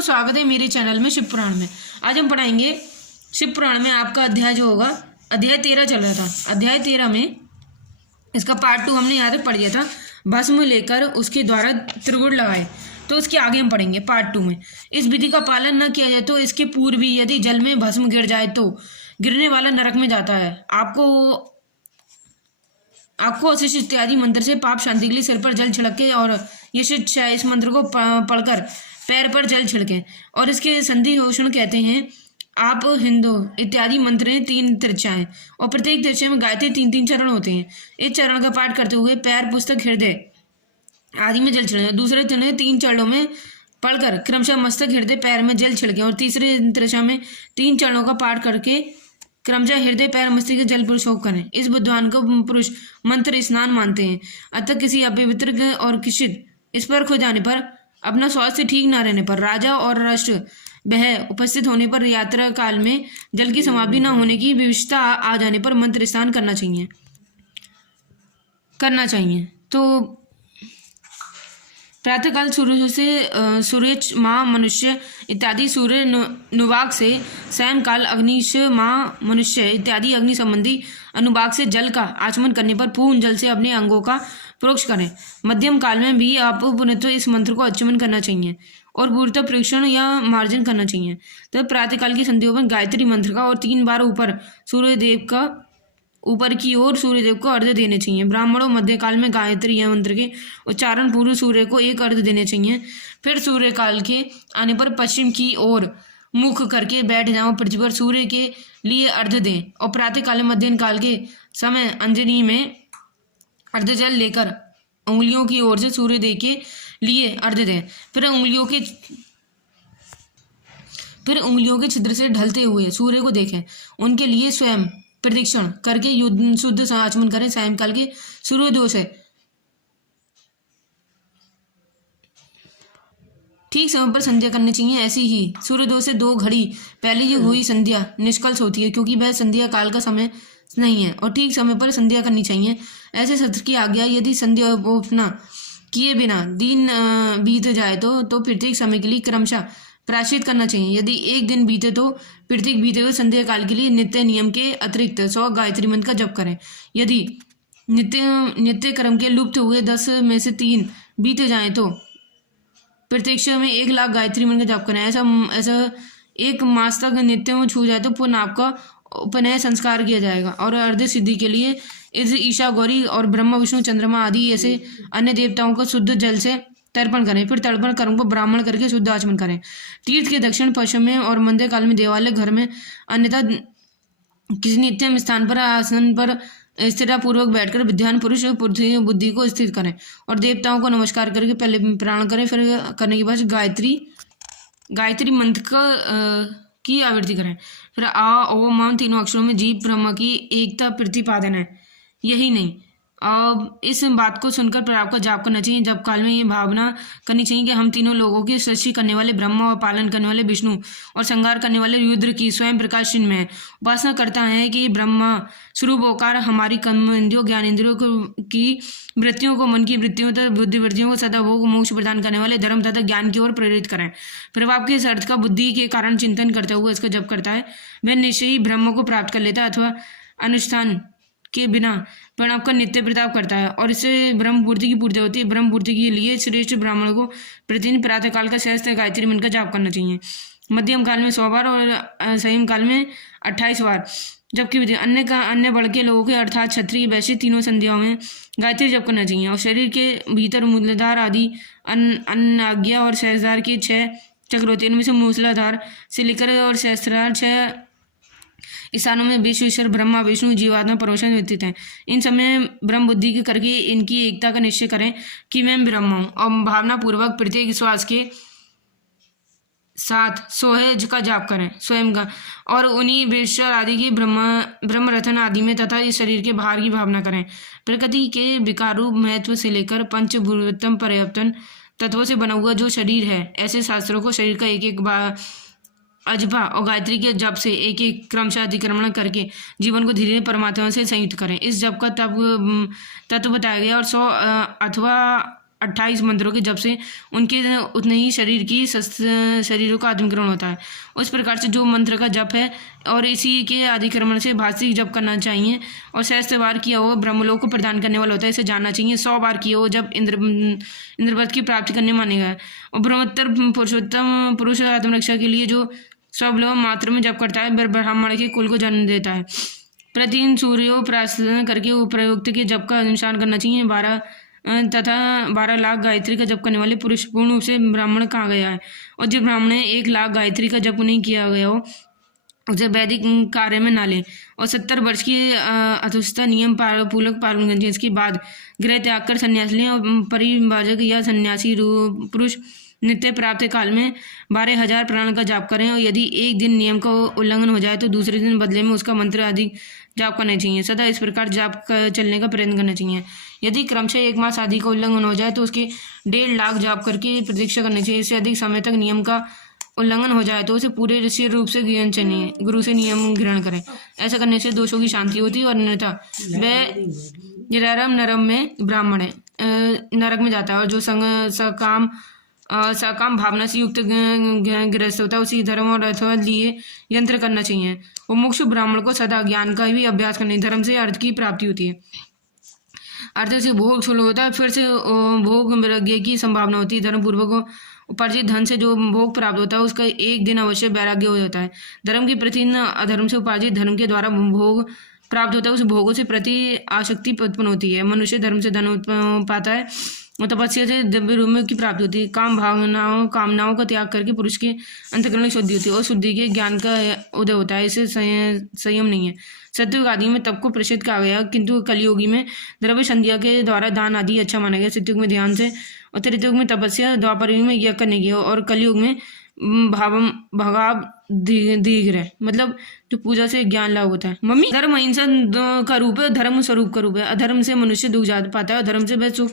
दोस्तों, स्वागत है मेरे चैनल में शिव पुराण में। आज हम पढ़ाएंगे शिव पुराण में आपका अध्याय जो होगा, अध्याय 13 चल रहा था। अध्याय 13 में इसका पार्ट 2 हमने यहाँ तक पढ़ लिया था। भस्म लेकर उसके द्वारा त्रिगुण लगाए, तो उसके आगे हम पढ़ेंगे पार्ट 2 में। इस विधि का पालन न किया जाए तो इसके पूर्व ही यदि जल में भस्म गिर जाए तो गिरने वाला नरक में जाता है। आपको वशिष्ठ इत्यादि मंत्र से पाप शांति के लिए सिर पर जल छिड़के और ये शिक्षा इस मंत्र को पढ़कर पैर पर जल छिड़के और इसके संधि होषण कहते हैं। आप हिंदू इत्यादि मंत्र 3 त्रिज्या और प्रत्येक त्रिज्या में गायत्री 3-3 चरण होते हैं। इस चरण का पाठ करते हुए पैर, पुस्तक, हृदय आदि में जल छिड़के। दूसरे चरण 3 चरणों में पढ़कर क्रमशः मस्तक, हृदय, पैर में जल छिड़के और तीसरे त्रिज्या में 3 चरणों का पाठ करके क्रमशः हृदय, पैर, मस्तिष्क जल पुरुषोक करें। इस बुद्धवान को पुरुष मंत्र स्नान मानते हैं। अतः किसी अपवित्र और किशित स्पर्श हो जाने पर, अपना स्वास्थ्य ठीक न रहने पर, राजा और राष्ट्र वह उपस्थित होने पर, यात्रा काल में जल की समाप्ति न होने की विवशता आ जाने पर मंत्र स्नान करना चाहिए। तो प्रातःकाल सूर्य से सूर्य माँ मनुष्य इत्यादि सूर्य नुवाक से, सायंकाल अग्निश माँ मनुष्य इत्यादि अग्नि संबंधी अनुवाक से जल का आचमन करने पर पूर्ण जल से अपने अंगों का प्रोक्ष करें। मध्यम काल में भी आप पुनः इस मंत्र को आचमन करना चाहिए और पूर्णतः प्रेक्षण या मार्जन करना चाहिए। तो प्रातःकाल की संध्याओं में गायत्री मंत्र का और 3 बार ऊपर की ओर सूर्यदेव को अर्घ्य देने चाहिए। ब्राह्मणों मध्यकाल में गायत्री मंत्र के उच्चारण पूर्व सूर्य को 1 अर्घ्य देने चाहिए। फिर सूर्य काल के आने पर पश्चिम की ओर मुख करके बैठ जाओ, पृथ्वी पर सूर्य के लिए अर्घ्य दें और प्रातः काल मध्याह्न काल के समय अंजनी में अर्घ्य जल लेकर उंगलियों की ओर से सूर्य देव के लिए अर्घ्य दें। फिर उंगलियों के छिद्र से ढलते हुए सूर्य को देखें। उनके लिए स्वयं प्रदक्षिण करके शुद्ध आचमन करें। सायंकाल के सूर्योदय से ठीक समय पर संध्या करनी चाहिए। ऐसी ही सूर्योदय से 2 घड़ी पहले ही हुई संध्या निष्कल्ष होती है, क्योंकि वह संध्या काल का समय नहीं है और ठीक समय पर संध्या करनी चाहिए। ऐसे सत्र की आज्ञा। यदि संध्या उपोषणा किए बिना दिन बीत जाए तो प्रत्येक समय के लिए क्रमशः प्रायश्चित करना चाहिए। यदि एक दिन बीते तो प्रत्येक बीते हुए संध्या काल के लिए नित्य नियम के अतिरिक्त 100 गायत्री मंत्र का जप करें। यदि नित्य क्रम के लुप्त हुए 10 में से 3 बीते जाएं तो प्रत्येक में 1 लाख गायत्री मंत्र का जप करें। ऐसा 1 मास तक नित्य छू जाए तो पुनः आपका उपनयन संस्कार किया जाएगा और अर्ध सिद्धि के लिए इस ईशा, गौरी और ब्रह्मा, विष्णु, चंद्रमा आदि ऐसे अन्य देवताओं को शुद्ध जल से तर्पण करें। फिर तर्पण कर्म को ब्राह्मण करके शुद्ध आचमन करें। तीर्थ के दक्षिण पश्चिम में और मंदिर काल में, देवालय, घर में, अन्यथा किसी नित्यम स्थान पर आसन पर स्थिरतापूर्वक बैठकर विद्वान पुरुष बुद्धि को स्थिर करें और देवताओं को नमस्कार करके पहले प्रणाम करें। फिर करने के बाद गायत्री मंत्र की आवृत्ति करें। फिर आ, ओम, मम तीनों अक्षरों में जीव ब्रह्म की एकता प्रतिपादन है। यही नहीं, अब इस बात को सुनकर फिर आपका जाप करना चाहिए। जब काल में ये भावना करनी चाहिए कि हम तीनों लोगों की सृष्टि करने वाले ब्रह्मा और पालन करने वाले विष्णु और संहार करने वाले रुद्र की स्वयं प्रकाश चिन्ह में उपासना करता है कि ब्रह्मा स्वरूप होकर हमारी कर्म इंद्रियों, ज्ञान इंद्रियों की वृत्तियों को, मन की वृत्तियों तथा बुद्धि वृत्तियों को सदा भोग मोक्ष प्रदान करने वाले धर्म तथा ज्ञान की ओर प्रेरित करें। फिर आपके इस अर्थ का बुद्धि के कारण चिंतन करते हुए इसका जप करता है, वह निश्चय ही ब्रह्म को प्राप्त कर लेता है अथवा अनुष्ठान के बिना परिणाम का नित्य प्रताप करता है और इससे ब्रह्म पूर्ति की पूर्ति होती है। ब्रह्म पूर्ति के लिए श्रेष्ठ ब्राह्मण को प्रतिदिन प्रातः काल का सहस्त्र गायत्री मंत्र का जाप करना चाहिए। मध्यम काल में 100 बार और संयम काल में 28 बार जबकि अन्य बढ़ के लोगों के अर्थात क्षत्रिय, वैश्य तीनों संध्याओं में गायत्री जप करना चाहिए। और शरीर के भीतर मूलाधार आदि अन्न, आज्ञा और सहस्त्रधार के 6 चक्र होते हैं। इनमें से मूलाधार से लेकर और सहस्त्रधार 6 स्थानों में विश्व, ईश्वर, ब्रह्मा, विष्णु, जीवात्मा, परमेश्वर स्थित हैं। इन समय ब्रह्म बुद्धि के करके इनकी एकता का निश्चय करें कि मैं ब्रह्म हूँ और भावना पूर्वक प्रत्येक श्वास के साथ सोहे का जाप करें स्वयं का और उन्हीं विश्व आदि की ब्रह्म रतन आदि में तथा इस शरीर के बाहर की भावना करें। प्रकृति के विकार रूप महत्व से लेकर पंचभूतम परिवर्तन तत्वों से बना हुआ जो शरीर है, ऐसे शास्त्रों को शरीर का एक अजबा और गायत्री के जप से एक क्रमशः अतिक्रमण करके जीवन को धीरे परमात्मा से संयुक्त करें। इस जप का तत्व बताया गया और 100 अथवा 28 मंत्रों के जप से उनके उतने ही शरीरों का आत्मकरण होता है। उस प्रकार से जो मंत्र का जप है और इसी के अधिक्रमण से भाषिक जप करना चाहिए और सहस्त्र बार किया हुआ ब्रह्मलोक को प्रदान करने वाला होता है, इसे जानना चाहिए। 100 बार किया हो जब इंद्रपद की प्राप्ति करने मानेगा। और ब्रह्मोत्तर पुरुषोत्तम पुरुष आत्मरक्षा के लिए जो स्वबल मात्र में जप करता है वह ब्राह्मण के कुल को जन्म देता है। प्रतिदिन सूर्योपासना करके उपयुक्त के जप का अनुष्ठान करना चाहिए। 12 लाख गायत्री का जप करने वाले पुरुष पूर्ण रूप से ब्राह्मण कहा गया है। और जो ब्राह्मण ने 1 लाख गायत्री का जप नहीं किया गया हो उसे वैदिक कार्य में ना ले। और 70 वर्ष की अधुष्ठता नियम पूर्वक पालन करें। इसके बाद गृह त्याग कर संन्यास लें और परिवारक या सन्यासी पुरुष नित्य प्राप्त काल में 12,000 प्राण का जाप करें। और यदि एक दिन नियम का उल्लंघन हो जाए तो दूसरे दिन बदले में उसका मंत्र अधिक जाप करना चाहिए। सदा इस प्रकार जाप चलने का प्रयत्न करना चाहिए। यदि क्रमशः 1 मास आदि का उल्लंघन हो जाए तो उसके 1.5 लाख जाप करके प्रतीक्षा करनी चाहिए। इससे अधिक समय तक नियम का उल्लंघन हो जाए तो उसे पूरे ऋषि रूप से ग्रहण चाहिए। गुरु से नियम ग्रहण करें। ऐसा करने से दोषों की शांति होती है और अन्यथा वह नरम में ब्राह्मण है नरक में जाता है। और जो सकाम भावना से युक्त गृहस्थ होता है उसी धर्म और अथवा लिए यंत्र करना चाहिए। वो मुमुक्षु ब्राह्मण को सदा ज्ञान का भी अभ्यास करने धर्म से अर्थ की प्राप्ति होती है। अर्थ से भोग शुरू होता है, फिर से भोग वैराग्य की संभावना होती है। धर्म पूर्वक उपार्जित धन से जो भोग प्राप्त होता है उसका एक दिन अवश्य वैराग्य हो जाता है। धर्म की प्रति अधर्म से उपार्जित धर्म के द्वारा भोग प्राप्त होता है, उस भोगों से प्रति आसक्ति उत्पन्न होती है। मनुष्य धर्म से धन पाता है और तपस्या से दिव्य रूप की प्राप्ति होती है। कामनाओं का त्याग करके पुरुष के अंतःकरण की शुद्धि होती है और शुद्धि के ज्ञान का उदय होता है। इसे संयम नहीं है। सत्युग आदि में तप को प्रसिद्ध कहा गया, किंतु कलियुगी में द्रव्य संध्या के द्वारा दान आदि अच्छा माना गया। सत्युग में ध्यान से और त्रेतयुग में तपस्या, द्वापर युग में यज्ञ करने की और कलयुग में भगाव दीग्रह मतलब जो पूजा से ज्ञान लाभ होता है। मम्मी धर्म अहिंसा का रूप है, धर्म स्वरूप का रूप है। अधर्म से मनुष्य दुख जा पाता है और धर्म से वह सुख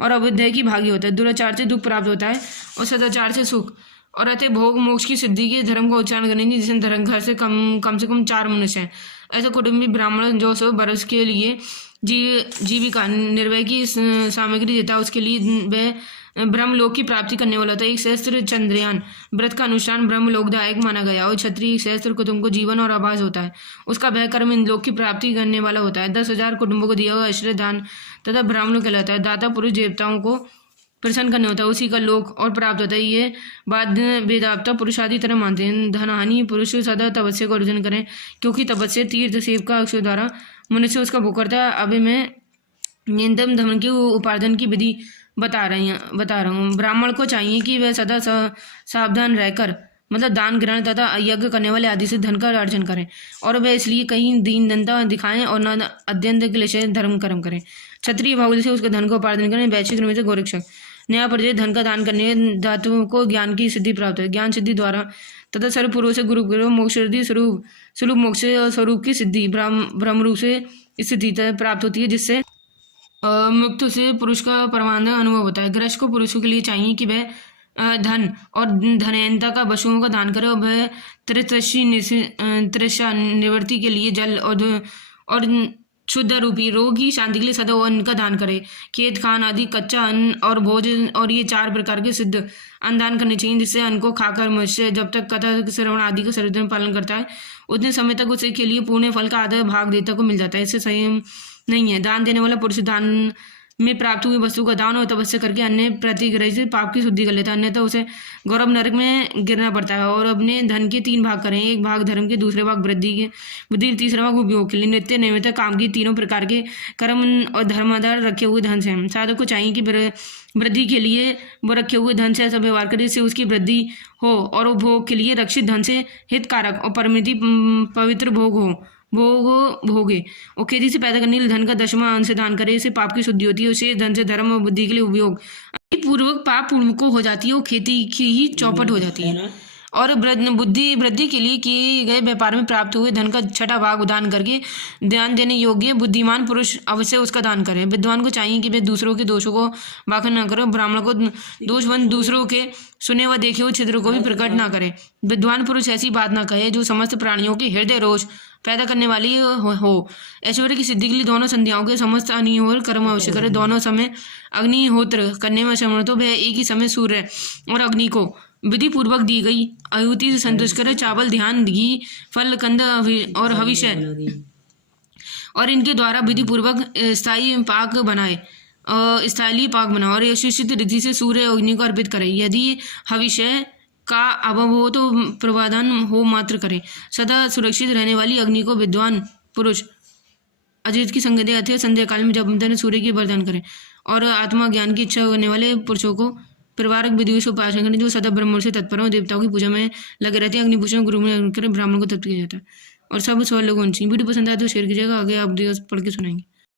और अविद्या की भागी होता है। दुराचार से दुख प्राप्त होता है और सदाचार से सुख। और अतः भोग मोक्ष की सिद्धि के धर्म का उच्चारण करेंगे जिसमें धर्म घर से कम से कम 4 मनुष्य हैं। ऐसा कुटुंबी ब्राह्मण जो 100 वर्ष के लिए जीविका निर्वाह की सामग्री देता है उसके लिए वह ब्रह्मलोक की प्राप्ति करने वाला था। एक सहस्त्र चंद्रयान व्रत का अनुष्ठान ब्रह्मलोकदायक माना गया और क्षत्रिय सहस्त्र कुटुंब को जीवन और आवास होता है। उसका वह कर्म इंद्रलोक की प्राप्ति करने वाला होता है। 10,000 कुटुंबों को दिया हुआ आश्रय दान तथा ब्राह्मण कहलाता है। दाता पुरुष देवताओं को प्रसन्न करने होता है, उसी का लोक और प्राप्त होता है। ये बात वेदावता पुरुष आदि तरह मानते हैं। धनहानि पुरुष सदा तपस्या का अर्जन करें क्योंकि तपस्या तीर्थ सेव का अक्षर द्वारा मनुष्य उसका भोग करता है। अभी मैं न्यूनतम धन के उपार्जन की विधि बता रहा हूँ। ब्राह्मण को चाहिए कि वह सदा सावधान रहकर मतलब दान ग्रहण तथा यज्ञ करने वाले आदि से धन का अर्जन करें और वह इसलिए कहीं दीनदनता दिखाएं और न अत्यंत क्लेश धर्म कर्म करें। क्षत्रिय भाव से उसके धन को उपार्जन करें। वैश्विक में से गोरक्षक नया प्रजय धन का दान करने धातुओं को ज्ञान की सिद्धि प्राप्त है। ज्ञान सिद्धि द्वारा तथा सर्वपूर्व से गुरु मोक्ष स्वरूप मोक्ष स्वरूप की सिद्धि ब्रह्म रूप से स्थिति प्राप्त होती है जिससे मुक्त से पुरुष का परमानंद अनुभव होता है। गृहस्थ को पुरुषों के लिए चाहिए कि वह धन और धनयंता का पशुओं का दान करे और वह तृष्णा निवृत्ति के लिए जल और शुद्ध रूपी रोग की शांति के लिए सदा अन्न का दान करे। खेत खान आदि कच्चा अन्न और भोजन और ये 4 प्रकार के सिद्ध अन्न दान करने चाहिए जिससे अन्न को खाकर मनुष्य जब तक कथा श्रवण आदि का सर्वोत्तम पालन करता है उतने समय तक उसे के लिए पुण्य फल का आधा भाग देता को मिल जाता है। इससे संयम नहीं है। दान देने वाला पुरुष दान में प्राप्त हुई वस्तु का दान और तपस्या करके अन्य प्रतिग्रह से पाप की शुद्धि कर लेता है, अन्यथा उसे गौरव नरक में गिरना पड़ता है। और अपने धन के 3 भाग करें, 1 भाग धर्म के, दूसरे भाग बुद्धि, तीसरा भाग उपयोग के लिए। नित्य नैमित्त काम की तीनों प्रकार के कर्म और धर्माधार रखे हुए धन से साधक को चाहिए कि वृद्धि के लिए वो रखे हुए धन से ऐसा व्यवहार करे जिससे उसकी वृद्धि हो और उपभोग के लिए रक्षित धन से हितकारक और परमिति पवित्र भोगे और खेती से पैदा करने के लिए धन का 10वां अंश दान करे। इससे पाप की शुद्धि होती है। उसे धन से धर्म और बुद्धि के लिए उपयोग पूर्वक पाप पूर्ण को हो जाती है और खेती की ही चौपट हो जाती है। और बुद्धि वृद्धि के लिए किए गए व्यापार में प्राप्त हुए धन का 6वां भाग दान करके ध्यान देने योग्य बुद्धिमान पुरुष अवश्य उसका दान करे। विद्वान को चाहिए कि वे दूसरों के दोषों को भाखंड न करो, ब्राह्मण को दोषवंत दूसरों के सुने व देखे हुए छिद्र को भी प्रकट ना करे। विद्वान पुरुष ऐसी बात ना कहे जो समस्त प्राणियों के हृदय रोष पैदा करने वाली हो। ऐश्वर्य की सिद्धि के लिए दोनों संध्याओं के समस्त अनिहोर कर्म अवश्य करे। दोनों समय अग्निहोत्र करने में समर्थ हो। वह एक ही समय सूर्य और अग्नि को विधि पूर्वक दी गई आहुति से संतुष्ट करे। चावल, धान, घी, फल, कंद और हविष्य और इनके द्वारा विधि पूर्वक स्थायी पाक बनाए, स्थायी पाक बनाओ और यशस्वी रीति से सूर्य अग्नि को अर्पित करे। यदि हविष्य का अभाव हो तो प्रवादन हो मात्र करे। सदा सुरक्षित रहने वाली अग्नि को विद्वान पुरुष अजित की संगति आती है। संध्या काल में जब सूर्य की वरदान करें और आत्मा ज्ञान की इच्छा करने वाले पुरुषों को परिवारक विधियों से उपासना करें जो सदा ब्रह्म से तत्पर हो, देवताओं की पूजा में लगे रहते हैं। अग्निभूषण गुरु में करें, ब्राह्मण को तत्पर किया जाता है और सब स्वर लोगों चाहिए। वीडियो पसंद आए तो शेयर कीजिएगा। आगे आप पढ़ के सुनाएंगे।